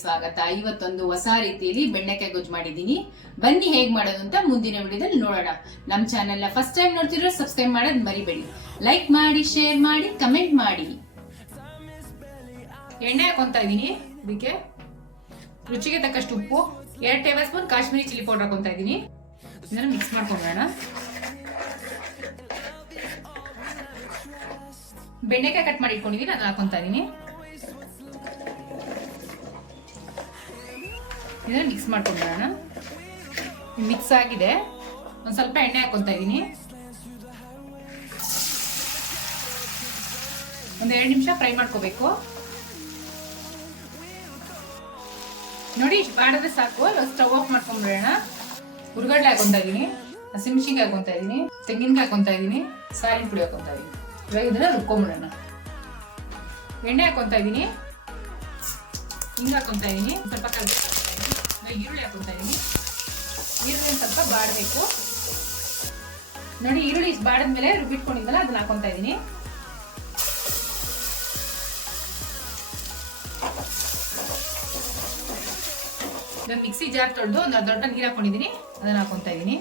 ಸ್ವಾಗತ. ಇವತ್ತೊಂದು ಹೊಸ ರೀತಿಯಲ್ಲಿ ಬೆಂಡೆಕಾಯಿ ಗೊಜ್ಜು ಮಾಡಿದ್ದೀನಿ. ಬನ್ನಿ ಹೇಗ್ ಮಾಡೋದು ಅಂತ ಮುಂದಿನ ವಿಡಿಯೋದಲ್ಲಿ ನೋಡೋಣ. ನಮ್ಮ ಚಾನೆಲ್ ನ ಫಸ್ಟ್ ಟೈಮ್ ನೋಡ್ತಿರೋ ಸಬ್ಸ್ಕ್ರೈಬ್ ಮಾಡೋದು ಮರಿಬೇಡಿ. ಲೈಕ್ ಮಾಡಿ, ಶೇರ್ ಮಾಡಿ, ಕಮೆಂಟ್ ಮಾಡಿ. ಎಣ್ಣೆ ಹಾಕೊಂತ ಇದೀನಿ. ಇದಕ್ಕೆ ರುಚಿಗೆ ತಕ್ಕಷ್ಟು ಉಪ್ಪು, 2 tablespoon Kashmiri chilli powder ಹಾಕೊಂತ ಇದೀನಿ. ಇದನ್ನ ಮಿಕ್ಸ್ ಮಾಡ್ಕೊಂಡ್ಬಿಡೋಣ. ಬೆಂಡೆಕಾಯಿ ಕಟ್ ಮಾಡಿ ಇಟ್ಕೊಂಡಿದೀನಿ, ಅದನ್ನ ಹಾಕೊಂತ ಇದೀನಿ. ಇದನ್ನ ಮಿಕ್ಸ್ ಮಾಡ್ಕೊಂಡ್ಬಿಡೋಣ. ಮಿಕ್ಸ್ ಆಗಿದೆ. ಒಂದ್ ಸ್ವಲ್ಪ ಎಣ್ಣೆ ಹಾಕೊಂತ ಇದೀನಿ. ಒಂದ್ 2 ನಿಮಿಷ ಫ್ರೈ ಮಾಡ್ಕೋಬೇಕು. ನೋಡಿ, ಇಷ್ಟು ಮಾಡಿದ್ರೆ ಸಾಕು. Stove off ಮಾಡ್ಕೊಂಡ್ಬಿಡೋಣ. ಹುರ್ಗಡ್ಲೆ ಹಾಕೊಂತ ಇದೀನಿ, ಹಸಿಮೆಣಸಿನ್ಕಾಯಿ ಹಾಕೊಂತ ಇದೀನಿ, ತೆಂಗಿನಕಾಯಿ ಹಾಕೊಂತ ಇದೀನಿ, ಸಾರಿನ ಪುಡಿ ಹಾಕೊಂತ ಇದೀನಿ. ಇವಾಗ ಇದನ್ನ ರುಬ್ಕೊಂಡ್ಬಿಡೋಣ. ಎಣ್ಣೆ ಹಾಕೊಂತ ಇದೀನಿ, ಹಿಂಗ ಹಾಕೊಂತ ಇದೀನಿ, ಸ್ವಲ್ಪ ಈರುಳ್ಳಿ ಹಾಕೊಂತ ಇದೀನಿ. ಈರುಳ್ಳಿ ಸ್ವಲ್ಪ ಬಾಡಬೇಕು. ನೋಡಿ, ಈರುಳ್ಳಿ ಇಷ್ಟು ಬಾಡದ್ಮೇಲೆ ರುಬ್ಬಿಟ್ಕೊಂಡಿದ್ವಲ್ಲ ಅದನ್ನ ಹಾಕೊಂತ ಇದೀನಿ. ಮಿಕ್ಸಿ ಜಾರ್ ತೊಳೆದು ಒಂದು ದೊಡ್ಡ ನೀರು ಹಾಕೊಂಡಿದೀನಿ, ಅದನ್ನ ಹಾಕೊಂತ ಇದೀನಿ.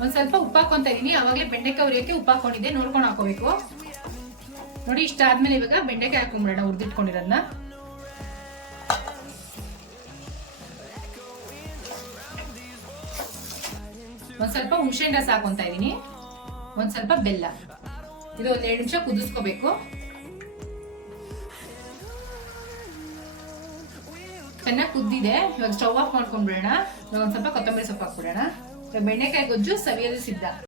ಒಂದ್ ಸ್ವಲ್ಪ ಉಪ್ಪು ಹಾಕೊಂತ ಇದೀನಿ. ಅವಾಗಲೇ ಬೆಂಡೆಕಾಯಿ ಉರಿಯೋಕೆ ಉಪ್ಪು ಹಾಕೊಂಡಿದ್ದೆ, ನೋಡ್ಕೊಂಡು ಹಾಕೋಬೇಕು. ನೋಡಿ, ಇಷ್ಟ ಆದ್ಮೇಲೆ ಇವಾಗ ಬೆಂಡೆಕಾಯಿ ಹಾಕೊಂಡ್ಬಿಡೋಣ, ಹುರಿದಿಟ್ಕೊಂಡಿರೋದನ್ನ. ಒಂದ್ ಸ್ವಲ್ಪ ಹುಣಸೆಹಣ್ಣು ರಸ ಹಾಕೊಂತ ಇದೀನಿ, ಒಂದ್ ಸ್ವಲ್ಪ ಬೆಲ್ಲ. ಇದು ಒಂದ್ 2 ನಿಮಿಷ ಕುದಿಸ್ಕೋಬೇಕು. ಚೆನ್ನಾಗಿ ಕುದ್ದಿದೆ. ಇವಾಗ ಸ್ಟವ್ ಆಫ್ ಮಾಡ್ಕೊಂಡ್ಬಿಡೋಣ. ಇವಾಗ ಒಂದ್ ಸ್ವಲ್ಪ ಕೊತ್ತಂಬರಿ ಸೊಪ್ಪು ಹಾಕ್ಬಿಡೋಣ. ಬೆಂಡೆಕಾಯಿ ಗೊಜ್ಜು ಸವಿಯಲು ಸಿದ್ಧ.